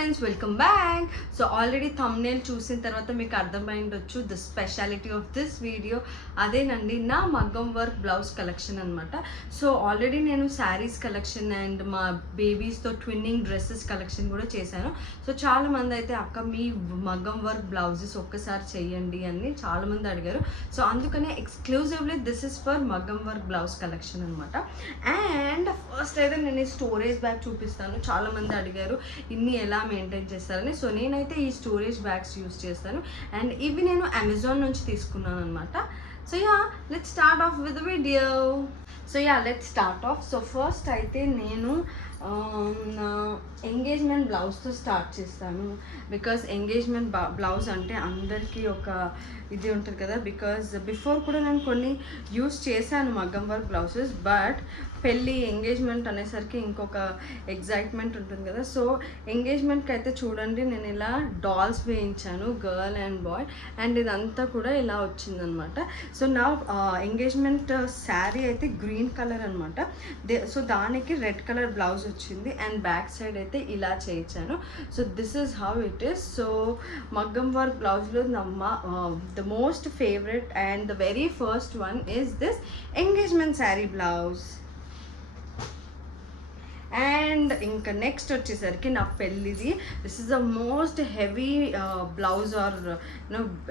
Friends, welcome back. So already thumbnail చూసిన తర్వాత మీకు అర్థమైండొచ్చు the speciality of this video. అదేనండి నా మగ్గం వర్క్ బ్లౌజ్ కలెక్షన్ అనమాట. సో ఆల్రెడీ నేను శారీస్ కలెక్షన్ అండ్ మా బేబీస్తో ట్విన్నింగ్ డ్రెస్సెస్ కలెక్షన్ కూడా చేశాను. సో చాలామంది అయితే అక్క మీ మగ్గం వర్క్ బ్లౌజెస్ ఒక్కసారి చేయండి అని చాలామంది అడిగారు. సో అందుకనే ఎక్స్క్లూజివ్లీ దిస్ ఇస్ ఫర్ మగ్గం వర్క్ బ్లౌజ్ కలెక్షన్ అనమాట. అండ్ ఫస్ట్ అయితే నేను ఈ స్టోరేజ్ బ్యాగ్ చూపిస్తాను. చాలామంది అడిగారు ఇన్ని ఎలా మెయింటైన్ చేస్తారని. సో నేనైతే ఈ స్టోరేజ్ బ్యాగ్స్ యూస్ చేస్తాను అండ్ ఇవి నేను అమెజాన్ నుంచి తీసుకున్నాను అనమాట. So let's start of with video. So let's start of. So first అయితే నేను నా ఎంగేజ్మెంట్ బ్లౌజ్తో స్టార్ట్ చేస్తాను. బికాజ్ ఎంగేజ్మెంట్ బ్లౌజ్ అంటే అందరికీ ఒక ఇది ఉంటుంది కదా. బికాజ్ బిఫోర్ కూడా నేను కొన్ని యూస్ చేశాను మగ్గం వర్క్ బ్లౌజెస్, బట్ పెళ్ళి ఎంగేజ్మెంట్ అనేసరికి ఇంకొక ఎగ్జైట్మెంట్ ఉంటుంది కదా. సో ఎంగేజ్మెంట్కి అయితే చూడండి నేను ఇలా డాల్స్ వేయించాను, గర్ల్ అండ్ బాయ్, అండ్ ఇదంతా కూడా ఇలా వచ్చిందనమాట. సో నా ఎంగేజ్మెంట్ శారీ అయితే గ్రీన్ కలర్ అనమాట. సో దానికి రెడ్ కలర్ బ్లౌజ్ వచ్చింది అండ్ బ్యాక్ సైడ్ అయితే ఇలా చేయించాను. So this is how it is. So మగ్గం వర్క్ బ్లౌజ్లో the most favourite and the very first one is this engagement sari blouse. And ఇంకా next వచ్చేసరికి నా పెళ్ళిది. This is the most heavy blouse or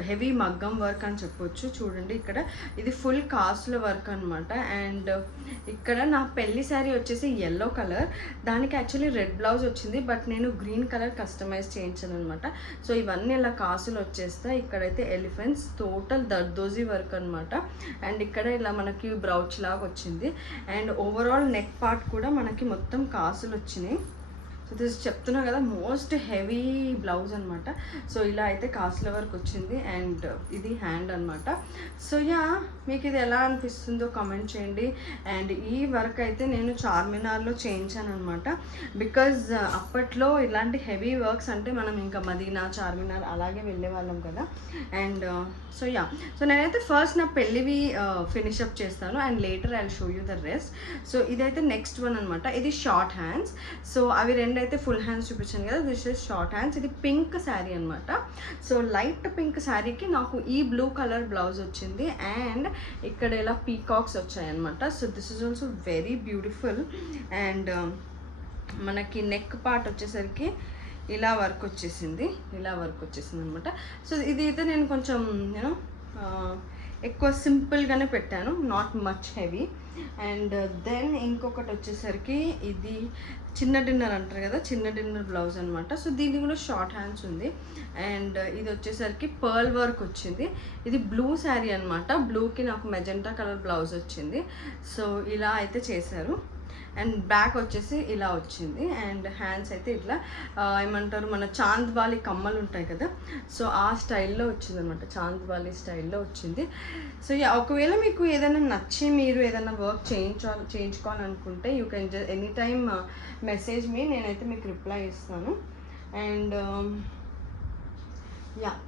heavy మగ్గం work అని చెప్పొచ్చు. చూడండి ఇక్కడ ఇది ఫుల్ కాస్ట్ల వర్క్ అనమాట. అండ్ ఇక్కడ నా పెళ్లి శారీ వచ్చేసి ఎల్లో కలర్, దానికి యాక్చువల్లీ రెడ్ బ్లౌజ్ వచ్చింది, బట్ నేను గ్రీన్ కలర్ కస్టమైజ్ చేయించాను అనమాట. సో ఇవన్నీ ఇలా కాసులు వచ్చేస్తాయి. ఇక్కడైతే ఎలిఫెంట్స్, టోటల్ దర్దోజీ వర్క్ అనమాట. అండ్ ఇక్కడ ఇలా మనకి బ్రౌచ్ లాగా వచ్చింది. అండ్ ఓవరాల్ నెక్ పార్ట్ కూడా మనకి మొత్తం కాసులు వచ్చినాయి. సో దిస్ చెప్తున్నా కదా మోస్ట్ హెవీ బ్లౌజ్ అనమాట. సో ఇలా అయితే కాసుల వర్క్ వచ్చింది అండ్ ఇది హ్యాండ్ అనమాట. సో మీకు ఇది ఎలా అనిపిస్తుందో కామెంట్ చేయండి. అండ్ ఈ వర్క్ అయితే నేను చార్మినార్లో చేయించాను అనమాట. బికాజ్ అప్పట్లో ఇలాంటి హెవీ వర్క్స్ అంటే మనం ఇంకా మదీనా, చార్మినార్ అలాగే వెళ్ళే వాళ్ళం కదా. అండ్ సో నేనైతే ఫస్ట్ నా పెళ్ళివి ఫినిష్ అప్ చేస్తాను and later I will show you the rest. So ఇదైతే నెక్స్ట్ వన్ అనమాట. ఇది షార్ట్ హ్యాండ్స్. సో అవి రెండు అయితే ఫుల్ హ్యాండ్స్ చూపించాను కదా, దిస్ ఇస్ షార్ట్ హ్యాండ్స్. ఇది పింక్ శారీ అనమాట. సో లైట్ పింక్ శారీకి నాకు ఈ బ్లూ కలర్ బ్లౌజ్ వచ్చింది అండ్ ఇక్కడ ఇలా పీకాక్స్ వచ్చాయన్నమాట. So this is also very beautiful. And మనకి నెక్ పార్ట్ వచ్చేసరికి ఇలా వర్క్ వచ్చేసింది అనమాట. సో ఇది అయితే నేను కొంచెం ఎక్కువ సింపుల్గానే పెట్టాను, not much heavy. And then ఇంకొకటి వచ్చేసరికి ఇది చిన్న డిన్నర్ అంటారు కదా, చిన్న డిన్నర్ బ్లౌజ్ అనమాట. సో దీనికి కూడా షార్ట్ హ్యాండ్స్ ఉంది. అండ్ ఇది వచ్చేసరికి పర్ల్ వర్క్ వచ్చింది. ఇది బ్లూ శారీ అనమాట. బ్లూకి నాకు మెజెంటా కలర్ బ్లౌజ్ వచ్చింది. సో ఇలా అయితే చేశారు. అండ్ బ్యాక్ వచ్చేసి ఇలా వచ్చింది. అండ్ హ్యాండ్స్ అయితే ఇట్లా ఏమంటారు మన చాంద్వాలి కమ్మలు ఉంటాయి కదా, సో ఆ స్టైల్లో వచ్చింది అనమాట. చాంద్వాలి స్టైల్లో వచ్చింది. సో ఒకవేళ మీకు ఏదైనా నచ్చి మీరు ఏదైనా వర్క్ చేయించుకోవాలనుకుంటే you can any time message me, నేనైతే మీకు రిప్లై ఇస్తాను. అండ్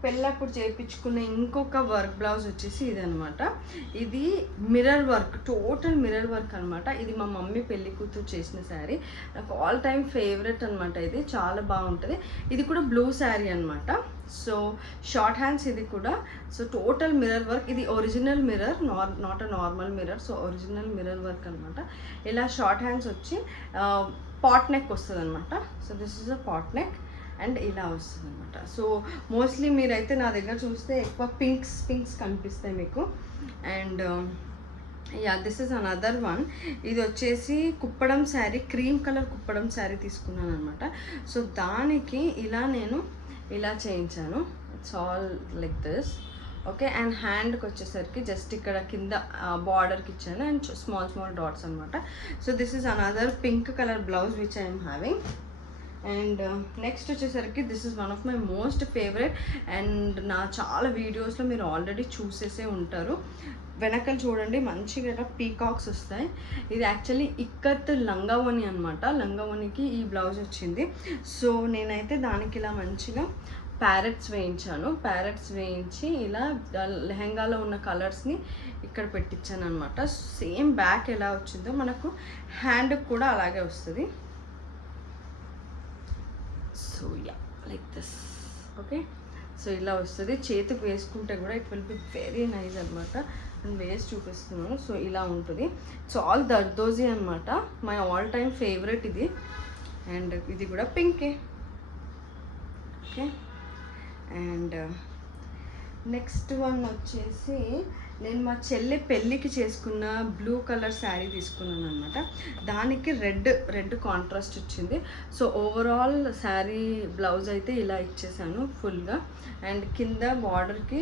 పెళ్ళప్పుడు చేయించుకున్న ఇంకొక వర్క్ బ్లౌజ్ వచ్చేసి ఇది అనమాట. ఇది mirror work, total mirror work అనమాట. ఇది మా మమ్మీ పెళ్లి కూతురు చేసిన శారీ, నాకు ఆల్ టైమ్ ఫేవరెట్ అనమాట. ఇది చాలా బాగుంటుంది. ఇది కూడా బ్లూ శారీ అనమాట. సో షార్ట్ హ్యాండ్స్ ఇది కూడా. So total mirror work. ఇది original mirror, not a normal mirror. So original mirror work అనమాట. ఇలా షార్ట్ హ్యాండ్స్ వచ్చి పాట్ నెక్ వస్తుంది అనమాట. So this is a pot neck and ఇలా వస్తుంది అనమాట. సో మోస్ట్లీ మీరైతే నా దగ్గర చూస్తే ఎక్కువ పింక్స్ కనిపిస్తాయి మీకు. And this is another one. ఇది వచ్చేసి kuppadam sari, cream colour kuppadam sari తీసుకున్నాను అనమాట. సో దానికి నేను ఇలా చేయించాను. It's all like this. Okay. And హ్యాండ్కి వచ్చేసరికి జస్ట్ ఇక్కడ కింద బార్డర్కి ఇచ్చాను అండ్ స్మాల్ డాట్స్ అనమాట. So this is another pink colour blouse which I'm having. And next వచ్చేసరికి this is one of my most favourite. And నా చాలా వీడియోస్లో మీరు ఆల్రెడీ చూసేసే ఉంటారు. వెనకాల చూడండి మంచిగా పీకాక్స్ వస్తాయి. ఇది యాక్చువల్లీ ఇక్కత్ లంగావోని అనమాట. లంగావోనికి ఈ బ్లౌజ్ వచ్చింది. సో నేనైతే దానికి ఇలా మంచిగా ప్యారెట్స్ వేయించి ఇలా లెహంగాలో ఉన్న కలర్స్ని ఇక్కడ పెట్టించాను అనమాట. సేమ్ బ్యాక్ ఎలా వచ్చిందో మనకు హ్యాండ్కి కూడా అలాగే వస్తుంది. So yeah like this. Okay, so ఇలా వస్తుంది. చేతికి వేసుకుంటే కూడా it will be very nice అనమాట. నేను వేసి చూపిస్తున్నాను. సో ఇలా ఉంటుంది. సో ఆల్ దర్దోజీ అనమాట. మై ఆల్ టైమ్ ఫేవరెట్ ఇది. అండ్ ఇది కూడా పింకే. ఓకే, అండ్ నెక్స్ట్ వన్ వచ్చేసి నేను మా చెల్లి పెళ్ళికి చేసుకున్న బ్లూ కలర్ శారీ తీసుకున్నాను అనమాట. దానికి రెడ్ కాంట్రాస్ట్ వచ్చింది. సో ఓవరాల్ శారీ బ్లౌజ్ అయితే ఇలా ఇచ్చేసాను ఫుల్గా. అండ్ కింద బార్డర్కి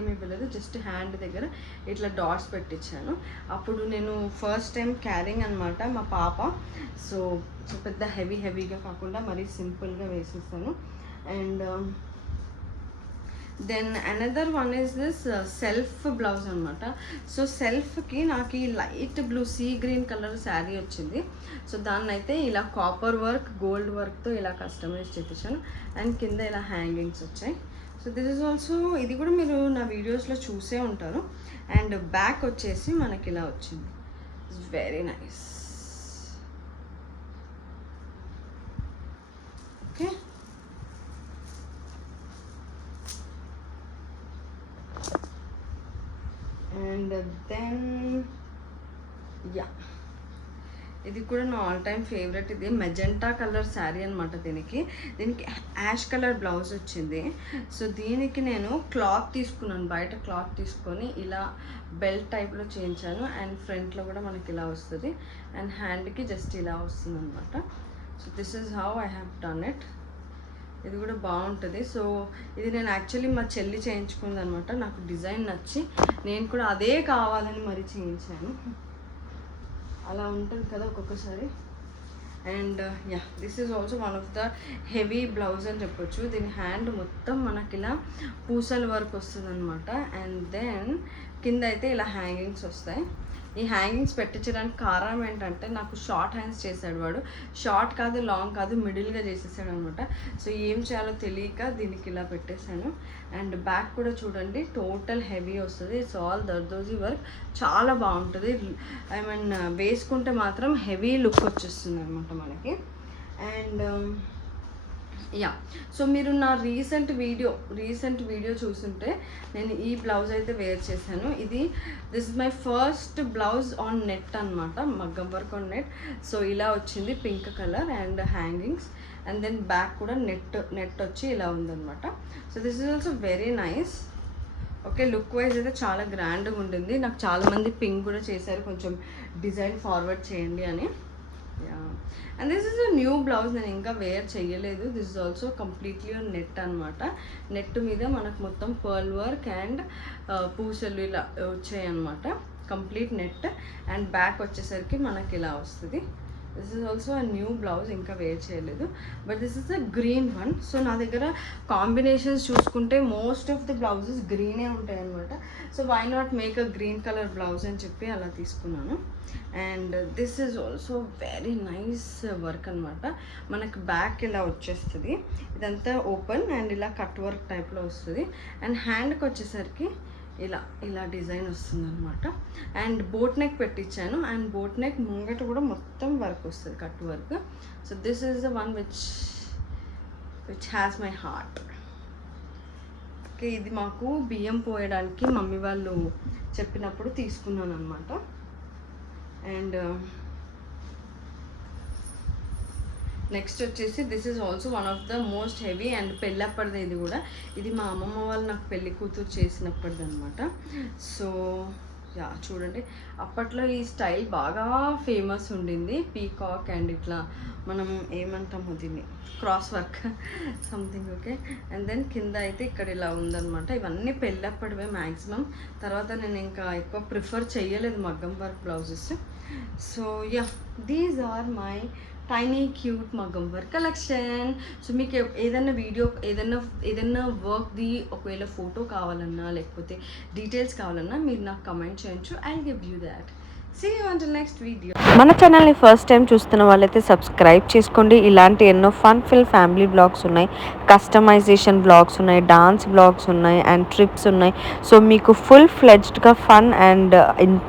ఏమీ ఇవ్వలేదు, జస్ట్ హ్యాండ్ దగ్గర ఇట్లా డాట్స్ పెట్టించాను. అప్పుడు నేను ఫస్ట్ టైం క్యారింగ్ అనమాట మా పాప. సో పెద్ద హెవీగా కాకుండా మరీ సింపుల్గా వేసేసాను. And then another one is this self blouse అనమాట. సో సెల్ఫ్కి నాకు ఈ light blue sea green colour sari వచ్చింది. సో దాన్ని అయితే ఇలా కాపర్ వర్క్ గోల్డ్ వర్క్తో ఇలా కస్టమైజ్ చేయించాను. అండ్ కింద ఇలా హ్యాంగింగ్స్ వచ్చాయి. సో దిస్ ఈజ్ ఆల్సో, ఇది కూడా మీరు నా వీడియోస్లో చూసే ఉంటారు. అండ్ బ్యాక్ వచ్చేసి మనకి ఇలా వచ్చింది. It's very nice. Okay, and then yeah ఇది కూడా నా ఆల్ టైమ్ ఫేవరెట్. ఇది మెజెంటా కలర్ శారీ అనమాట. దీనికి యాష్ కలర్ బ్లౌజ్ వచ్చింది. సో దీనికి నేను క్లాత్ తీసుకున్నాను, బయట క్లాత్ తీసుకొని ఇలా బెల్ట్ టైప్లో చేయించాను. అండ్ ఫ్రంట్లో కూడా మనకి ఇలా వస్తుంది. అండ్ హ్యాండ్కి జస్ట్ ఇలా వస్తుంది అనమాట. So this is how I have done it. ఇది కూడా బాగుంటుంది. సో ఇది నేను యాక్చువల్లీ మా చెల్లి చేయించుకుంది అనమాట. నాకు డిజైన్ నచ్చి నేను కూడా అదే కావాలని మరీ చేయించాను. అలా ఉంటుంది కదా ఒక్కొక్కసారి. And yeah this is also one of the heavy blouse అని చెప్పొచ్చు. దీని హ్యాండ్ మొత్తం మనకి ఇలా పూసల వర్క్ వస్తుంది అనమాట. అండ్ దెన్ కింద అయితే ఇలా హ్యాంగింగ్స్ వస్తాయి. ఈ హ్యాంగింగ్స్ పెట్టించడానికి కారణం ఏంటంటే నాకు షార్ట్ హ్యాండ్స్ చేశాడు వాడు. షార్ట్ కాదు, లాంగ్ కాదు, మిడిల్గా చేసేసాడు అనమాట. సో ఏం చేయాలో తెలియక దీనికి ఇలా పెట్టేశాను. అండ్ బ్యాక్ కూడా చూడండి, టోటల్ హెవీ వస్తుంది. It's all zardozi work. చాలా బాగుంటుంది. ఐ మీన్ వేసుకుంటే మాత్రం హెవీ లుక్ వచ్చేస్తుంది అనమాట మనకి. అండ్ యా సో మీరు నా రీసెంట్ వీడియో చూస్తుంటే నేను ఈ బ్లౌజ్ అయితే వేర్ చేశాను. This is my first blouse on net అనమాట, మగ్గం వర్క్ ఆన్ నెట్. సో ఇలా వచ్చింది pink colour and hangings. And then back కూడా నెట్ వచ్చి ఇలా ఉందన్నమాట. So this is also very nice. Okay, look wise అయితే చాలా గ్రాండ్గా ఉంటుంది. నాకు చాలామంది పింక్ కూడా చేశారు, కొంచెం డిజైన్ ఫార్వర్డ్ చేయండి అని. And this is a new blouse, నేను ఇంకా వేర్ చేయలేదు. This is also completely net అనమాట. నెట్ మీద మనకు మొత్తం పర్ల్ వర్క్ అండ్ పూసలు ఇలా వచ్చాయి అనమాట. Complete net. అండ్ బ్యాక్ వచ్చేసరికి మనకి ఇలా వస్తుంది. This is also a new blouse, ఇంకా వేర్ చేయలేదు. But this is a green one. So నా దగ్గర కాంబినేషన్స్ చూసుకుంటే మోస్ట్ ఆఫ్ ది బ్లౌజెస్ గ్రీనే ఉంటాయి అనమాట. So why not make a green colour blouse అని చెప్పి అలా తీసుకున్నాను. And this is also very nice work అనమాట. మనకు బ్యాక్ ఇలా వచ్చేస్తుంది, ఇదంతా ఓపెన్ అండ్ ఇలా కట్ వర్క్ టైప్లో వస్తుంది. అండ్ హ్యాండ్కి వచ్చేసరికి ఇలా డిజైన్ వస్తుంది అనమాట. అండ్ బోట్ నెక్ పెట్టించాను. అండ్ బోట్ నెక్ ముంగట కూడా మొత్తం వర్క్ వస్తుంది, cut work. So this is the one which has my heart. Okay, ఇది మాకు బియ్యం పోయడానికి మమ్మీ వాళ్ళు చెప్పినప్పుడు తీసుకున్నాను అనమాట. అండ్ నెక్స్ట్ వచ్చేసి this is also one of the most heavy and పెళ్ళప్పటిది. ఇది మా అమ్మమ్మ వాళ్ళు నాకు పెళ్ళి కూతురు చేసినప్పటిది అనమాట. సో యా చూడండి, అప్పట్లో ఈ స్టైల్ బాగా ఫేమస్ ఉండింది. పీకాక్ అండ్ ఇట్లా మనం ఏమంటాము దీన్ని, cross work something. Okay, and then కింద అయితే ఇక్కడ ఇలా ఉందన్నమాట. ఇవన్నీ పెళ్ళప్పటివే మ్యాక్సిమం. తర్వాత నేను ఇంకా ఎక్కువ ప్రిఫర్ చేయలేదు మగ్గం work blouses. So yeah these are my tiny cute మగ్గం వర్క్ కలెక్షన్. సో మీకు ఏదైనా వీడియో ఏదైనా వర్క్ది ఒకవేళ ఫోటో కావాలన్నా లేకపోతే డీటెయిల్స్ కావాలన్నా మీరు నాకు కమెంట్ చేయొచ్చు. I will give you that. See you until next video. మన ఛానల్ని ఫస్ట్ టైం చూస్తున్న వాళ్ళైతే సబ్స్క్రైబ్ చేసుకోండి. ఇలాంటి ఎన్నో ఫన్ ఫిల్ ఫ్యామిలీ బ్లాగ్స్ ఉన్నాయి. కస్టమైజేషన్ బ్లాగ్స్ ఉన్నాయి, డాన్స్ బ్లాగ్స్ ఉన్నాయి అండ్ ట్రిప్స్ ఉన్నాయి. సో మీకు ఫుల్ ఫ్లెడ్జ్డ్గా ఫన్ అండ్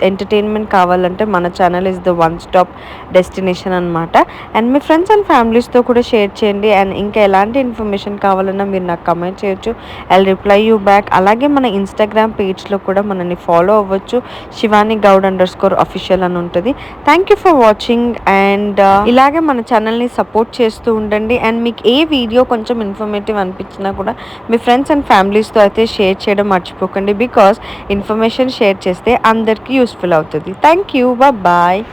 ఎంటర్టైన్మెంట్ కావాలంటే మన channel is the one stop destination అనమాట. అండ్ మీ ఫ్రెండ్స్ అండ్ ఫ్యామిలీస్తో కూడా షేర్ చేయండి. అండ్ ఇంకా ఎలాంటి ఇన్ఫర్మేషన్ కావాలన్నా మీరు నాకు కమెంట్ చేయొచ్చు, ఐ రిప్లై యూ బ్యాక్. అలాగే మన ఇన్స్టాగ్రామ్ పేజ్లో కూడా మనల్ని ఫాలో అవ్వచ్చు, శివాని గౌడ్ _official అని ఉంటుంది. Thank you for watching and ఇలాగే మన ఛానల్ని సపోర్ట్ చేస్తూ ఉండండి. అండ్ మీకు ఏ వీడియో కొంచెం ఇన్ఫర్మేటివ్ అనిపించినా కూడా మీ ఫ్రెండ్స్ అండ్ ఫ్యామిలీస్తో అయితే షేర్ చేయడం మర్చిపోకండి, బికాస్ ఇన్ఫర్మేషన్ షేర్ చేస్తే అందరికీ యూస్ఫుల్ అవుతుంది. Thank you, bye.